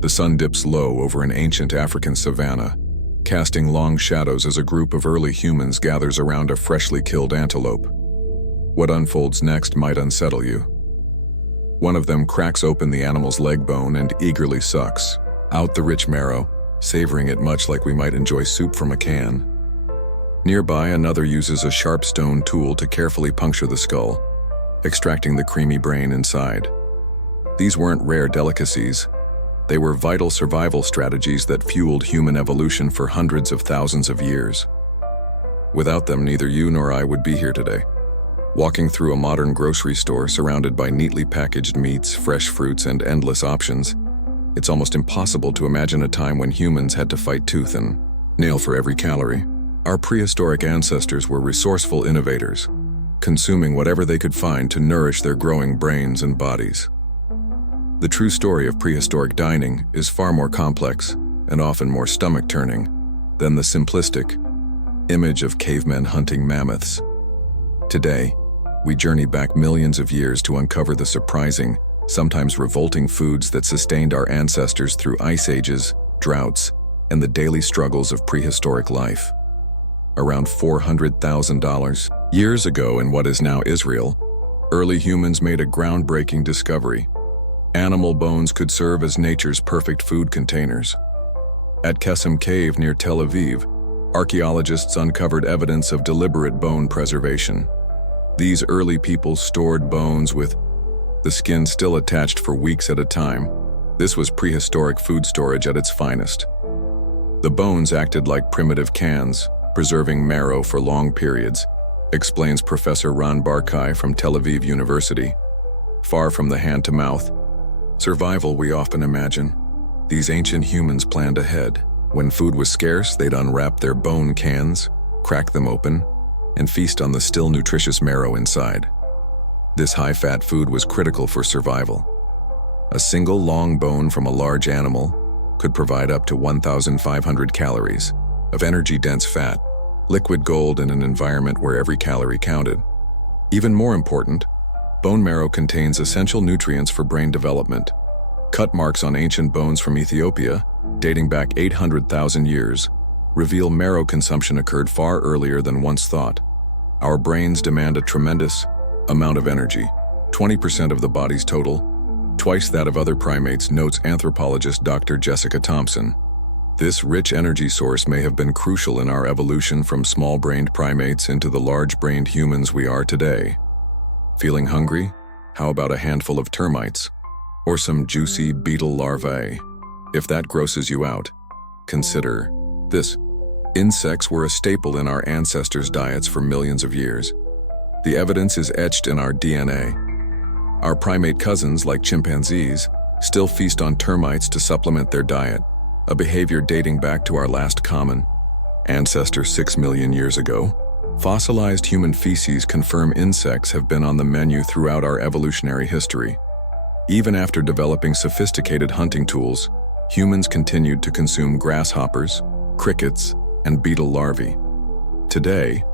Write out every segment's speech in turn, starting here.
The sun dips low over an ancient African savanna, casting long shadows as a group of early humans gathers around a freshly killed antelope. What unfolds next might unsettle you. One of them cracks open the animal's leg bone and eagerly sucks out the rich marrow, savoring it much like we might enjoy soup from a can. Nearby, another uses a sharp stone tool to carefully puncture the skull, extracting the creamy brain inside. These weren't rare delicacies. They were vital survival strategies that fueled human evolution for hundreds of thousands of years. Without them, neither you nor I would be here today. Walking through a modern grocery store surrounded by neatly packaged meats, fresh fruits, and endless options, it's almost impossible to imagine a time when humans had to fight tooth and nail for every calorie. Our prehistoric ancestors were resourceful innovators, consuming whatever they could find to nourish their growing brains and bodies. The true story of prehistoric dining is far more complex and often more stomach-turning than the simplistic image of cavemen hunting mammoths. Today, we journey back millions of years to uncover the surprising, sometimes revolting foods that sustained our ancestors through ice ages, droughts, and the daily struggles of prehistoric life. Around 400,000 years ago in what is now Israel, early humans made a groundbreaking discovery. Animal bones could serve as nature's perfect food containers. At Cavemen Cave near Tel Aviv, archaeologists uncovered evidence of deliberate bone preservation. These early people stored bones with the skin still attached for weeks at a time. This was prehistoric food storage at its finest. The bones acted like primitive cans, preserving marrow for long periods, explains Professor Ron Barkai from Tel Aviv University. Far from the hand-to-mouth survival we often imagine, these ancient humans planned ahead. When food was scarce, they'd unwrap their bone cans, crack them open, and feast on the still nutritious marrow inside. This high-fat food was critical for survival. A single long bone from a large animal could provide up to 1,500 calories of energy-dense fat, liquid gold in an environment where every calorie counted. Even more important, bone marrow contains essential nutrients for brain development. Cut marks on ancient bones from Ethiopia, dating back 800,000 years, reveal marrow consumption occurred far earlier than once thought. Our brains demand a tremendous amount of energy, 20% of the body's total, twice that of other primates, notes anthropologist Dr. Jessica Thompson. This rich energy source may have been crucial in our evolution from small-brained primates into the large-brained humans we are today. Feeling hungry? How about a handful of termites? Or some juicy beetle larvae? If that grosses you out, consider this. Insects were a staple in our ancestors' diets for millions of years. The evidence is etched in our DNA. Our primate cousins, like chimpanzees, still feast on termites to supplement their diet, a behavior dating back to our last common ancestor 6 million years ago. Fossilized human feces confirm insects have been on the menu throughout our evolutionary history. Even after developing sophisticated hunting tools, humans continued to consume grasshoppers, crickets, and beetle larvae. Today,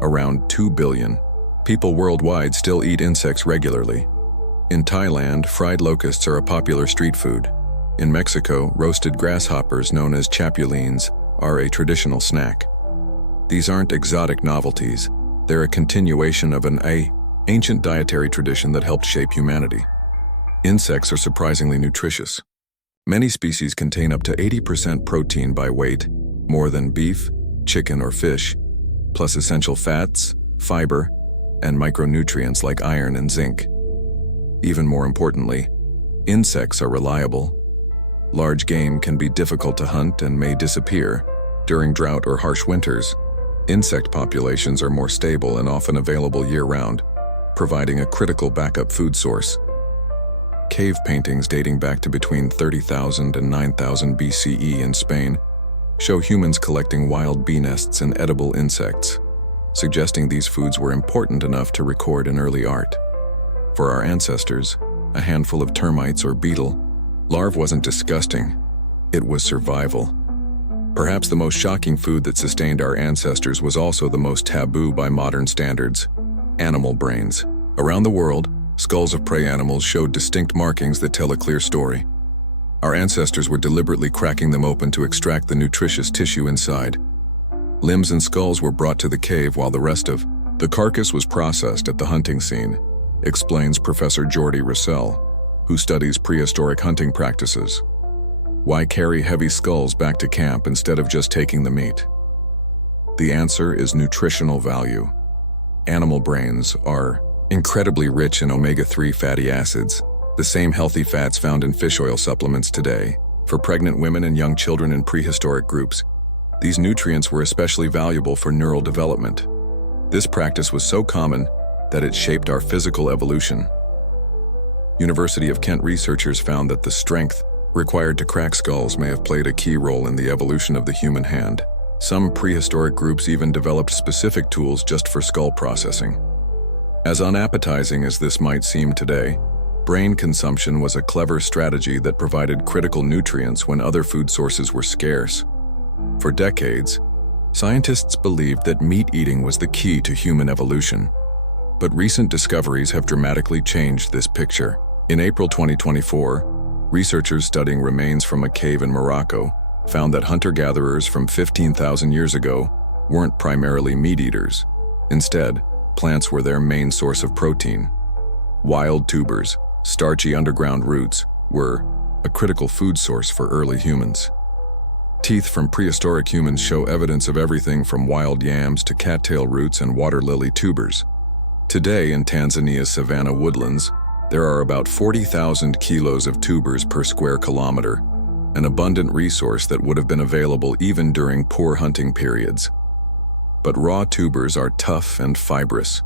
around 2 billion people worldwide still eat insects regularly. In Thailand, fried locusts are a popular street food. In Mexico, roasted grasshoppers known as chapulines are a traditional snack. These aren't exotic novelties. They're a continuation of an ancient dietary tradition that helped shape humanity. Insects are surprisingly nutritious. Many species contain up to 80% protein by weight, more than beef, chicken, or fish, plus essential fats, fiber, and micronutrients like iron and zinc. Even more importantly, insects are reliable. Large game can be difficult to hunt and may disappear. During drought or harsh winters, insect populations are more stable and often available year-round, providing a critical backup food source. Cave paintings dating back to between 30,000 and 9,000 BCE in Spain show humans collecting wild bee nests and edible insects, suggesting these foods were important enough to record in early art. For our ancestors, a handful of termites or beetle larvae wasn't disgusting, it was survival. Perhaps the most shocking food that sustained our ancestors was also the most taboo by modern standards: animal brains. Around the world, skulls of prey animals showed distinct markings that tell a clear story. Our ancestors were deliberately cracking them open to extract the nutritious tissue inside. Limbs and skulls were brought to the cave while the rest of the carcass was processed at the hunting scene, explains Professor Jordi Rossell, who studies prehistoric hunting practices. Why carry heavy skulls back to camp instead of just taking the meat? The answer is nutritional value. Animal brains are incredibly rich in omega-3 fatty acids, the same healthy fats found in fish oil supplements today. For pregnant women and young children in prehistoric groups, these nutrients were especially valuable for neural development. This practice was so common that it shaped our physical evolution. University of Kent researchers found that the strength required to crack skulls may have played a key role in the evolution of the human hand. Some prehistoric groups even developed specific tools just for skull processing. As unappetizing as this might seem today, brain consumption was a clever strategy that provided critical nutrients when other food sources were scarce. For decades, scientists believed that meat eating was the key to human evolution. But recent discoveries have dramatically changed this picture. In April 2024, researchers studying remains from a cave in Morocco found that hunter-gatherers from 15,000 years ago weren't primarily meat eaters. Instead, plants were their main source of protein. Wild tubers, starchy underground roots, were a critical food source for early humans. Teeth from prehistoric humans show evidence of everything from wild yams to cattail roots and water lily tubers. Today, in Tanzania's savanna woodlands, there are about 40,000 kilos of tubers per square kilometer, an abundant resource that would have been available even during poor hunting periods. But raw tubers are tough and fibrous.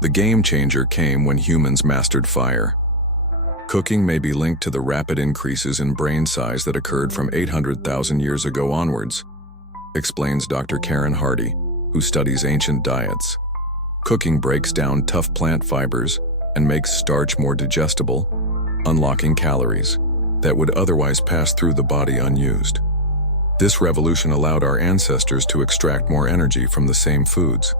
The game changer came when humans mastered fire. Cooking may be linked to the rapid increases in brain size that occurred from 800,000 years ago onwards, explains Dr. Karen Hardy, who studies ancient diets. Cooking breaks down tough plant fibers and makes starch more digestible, unlocking calories that would otherwise pass through the body unused. This revolution allowed our ancestors to extract more energy from the same foods.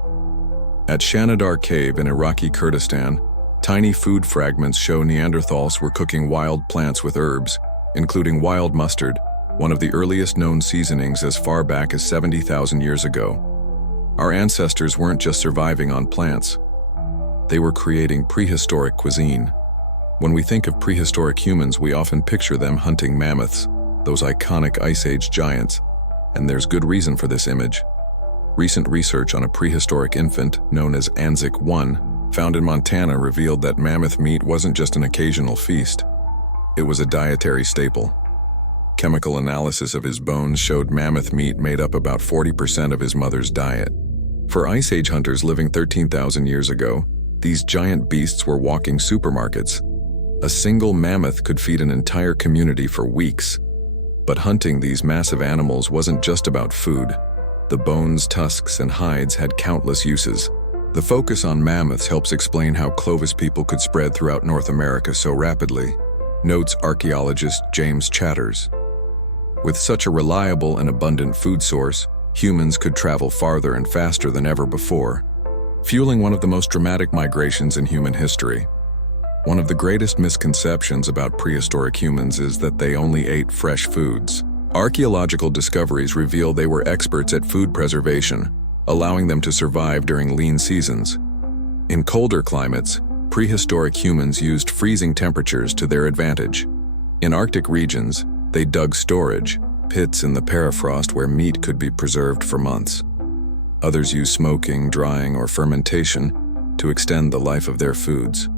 At Shanidar Cave in Iraqi Kurdistan, tiny food fragments show Neanderthals were cooking wild plants with herbs, including wild mustard, one of the earliest known seasonings as far back as 70,000 years ago. Our ancestors weren't just surviving on plants. They were creating prehistoric cuisine. When we think of prehistoric humans, we often picture them hunting mammoths, those iconic Ice Age giants, and there's good reason for this image. Recent research on a prehistoric infant known as Anzic-1, found in Montana, revealed that mammoth meat wasn't just an occasional feast. It was a dietary staple. Chemical analysis of his bones showed mammoth meat made up about 40% of his mother's diet. For Ice Age hunters living 13,000 years ago, these giant beasts were walking supermarkets. A single mammoth could feed an entire community for weeks. But hunting these massive animals wasn't just about food. The bones, tusks, and hides had countless uses. The focus on mammoths helps explain how Clovis people could spread throughout North America so rapidly, notes archaeologist James Chatters. With such a reliable and abundant food source, humans could travel farther and faster than ever before, fueling one of the most dramatic migrations in human history. One of the greatest misconceptions about prehistoric humans is that they only ate fresh foods. Archaeological discoveries reveal they were experts at food preservation, allowing them to survive during lean seasons. In colder climates, prehistoric humans used freezing temperatures to their advantage. In Arctic regions, they dug storage, pits in the permafrost where meat could be preserved for months. Others used smoking, drying, or fermentation to extend the life of their foods.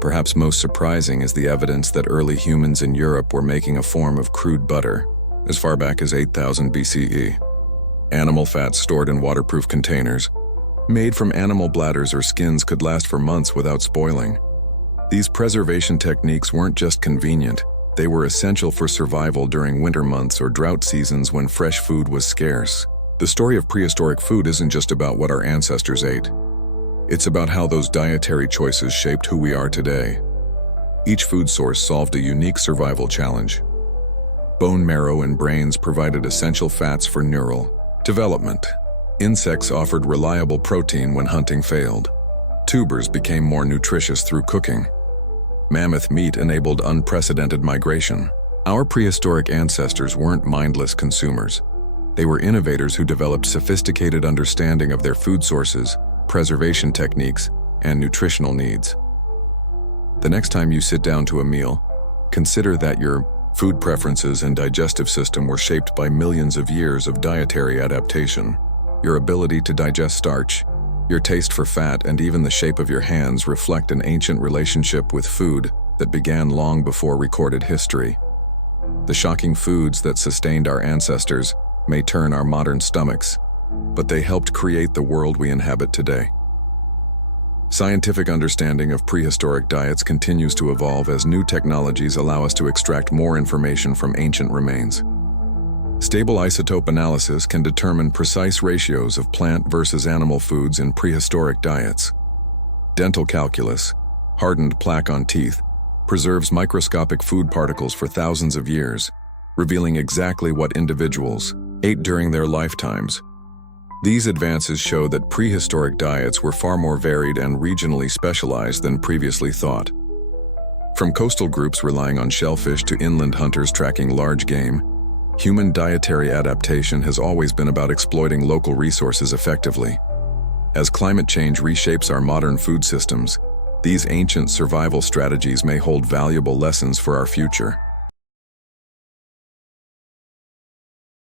Perhaps most surprising is the evidence that early humans in Europe were making a form of crude butter, as far back as 8000 BCE. Animal fats stored in waterproof containers, made from animal bladders or skins, could last for months without spoiling. These preservation techniques weren't just convenient, they were essential for survival during winter months or drought seasons when fresh food was scarce. The story of prehistoric food isn't just about what our ancestors ate. It's about how those dietary choices shaped who we are today. Each food source solved a unique survival challenge. Bone marrow and brains provided essential fats for neural development. Insects offered reliable protein when hunting failed. Tubers became more nutritious through cooking. Mammoth meat enabled unprecedented migration. Our prehistoric ancestors weren't mindless consumers. They were innovators who developed sophisticated understanding of their food sources, preservation techniques, and nutritional needs. The next time you sit down to a meal, consider that your food preferences and digestive system were shaped by millions of years of dietary adaptation. Your ability to digest starch, your taste for fat, and even the shape of your hands reflect an ancient relationship with food that began long before recorded history. The shocking foods that sustained our ancestors may turn our modern stomachs, but they helped create the world we inhabit today. Scientific understanding of prehistoric diets continues to evolve as new technologies allow us to extract more information from ancient remains. Stable isotope analysis can determine precise ratios of plant versus animal foods in prehistoric diets. Dental calculus, hardened plaque on teeth, preserves microscopic food particles for thousands of years, revealing exactly what individuals ate during their lifetimes. These advances show that prehistoric diets were far more varied and regionally specialized than previously thought. From coastal groups relying on shellfish to inland hunters tracking large game, human dietary adaptation has always been about exploiting local resources effectively. As climate change reshapes our modern food systems, these ancient survival strategies may hold valuable lessons for our future.